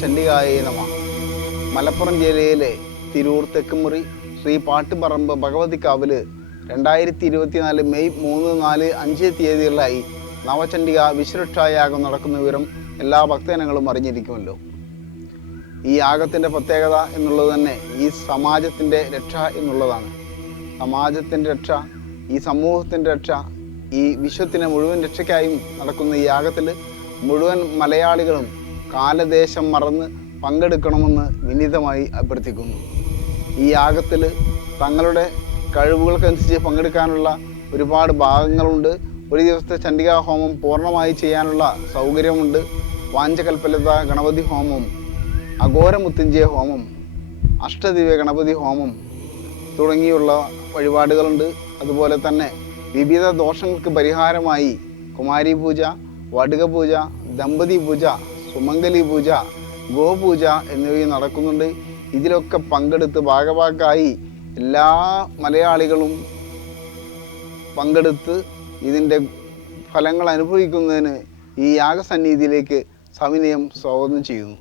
ചണ്ഡികായേ നമഃ. മലപ്പുറം ജില്ലയിലെ തിരൂർ തെക്കുമുറി ശ്രീ പാട്ടുപറമ്പ് ഭഗവതിക്കാവില് 2024 മെയ് 3, 4, 5 തീയതികളിലായി നവചണ്ഡിക വിശ്വരക്ഷായാഗം നടക്കുന്ന വിവരം എല്ലാ ഭക്തജനങ്ങളും അറിഞ്ഞിരിക്കുമല്ലോ. ഈ യാഗത്തിൻ്റെ പ്രത്യേകത എന്നുള്ളത് തന്നെ ഈ സമാജത്തിൻ്റെ രക്ഷ എന്നുള്ളതാണ്. സമാജത്തിൻ്റെ രക്ഷ, ഈ സമൂഹത്തിൻ്റെ രക്ഷ, ഈ വിശ്വത്തിൻ്റെ മുഴുവൻ രക്ഷയ്ക്കായും നടക്കുന്ന ഈ യാഗത്തിൽ മുഴുവൻ മലയാളികളും കാലദേശം മറന്ന് പങ്കെടുക്കണമെന്ന് വിനീതമായി അഭ്യർത്ഥിക്കുന്നു. ഈ യാഗത്തിൽ തങ്ങളുടെ കഴിവുകൾക്കനുസരിച്ച് പങ്കെടുക്കാനുള്ള ഒരുപാട് ഭാഗങ്ങളുണ്ട്. ഒരു ദിവസത്തെ ചണ്ഡികാ ഹോമം പൂർണ്ണമായി ചെയ്യാനുള്ള സൗകര്യമുണ്ട്. വാഞ്ചകൽപ്പലത ഗണപതി ഹോമം, അഘോരമൃത്യുഞ്ജയ ഹോമം, അഷ്ടദിവ്യ ഗണപതി ഹോമം തുടങ്ങിയുള്ള വഴിപാടുകളുണ്ട്. അതുപോലെ തന്നെ വിവിധ ദോഷങ്ങൾക്ക് പരിഹാരമായി കുമാരി പൂജ, വടുക പൂജ, ദമ്പതി പൂജ, സുമംഗലി പൂജ, ഗോപൂജ എന്നിവയും നടക്കുന്നുണ്ട്. ഇതിലൊക്കെ പങ്കെടുത്ത് ഭാഗഭാക്കായി എല്ലാ മലയാളികളും പങ്കെടുത്ത് ഇതിൻ്റെ ഫലങ്ങൾ അനുഭവിക്കുന്നതിന് ഈ യാഗസന്നിധിയിലേക്ക് സവിനയം സ്വാഗതം ചെയ്യുന്നു.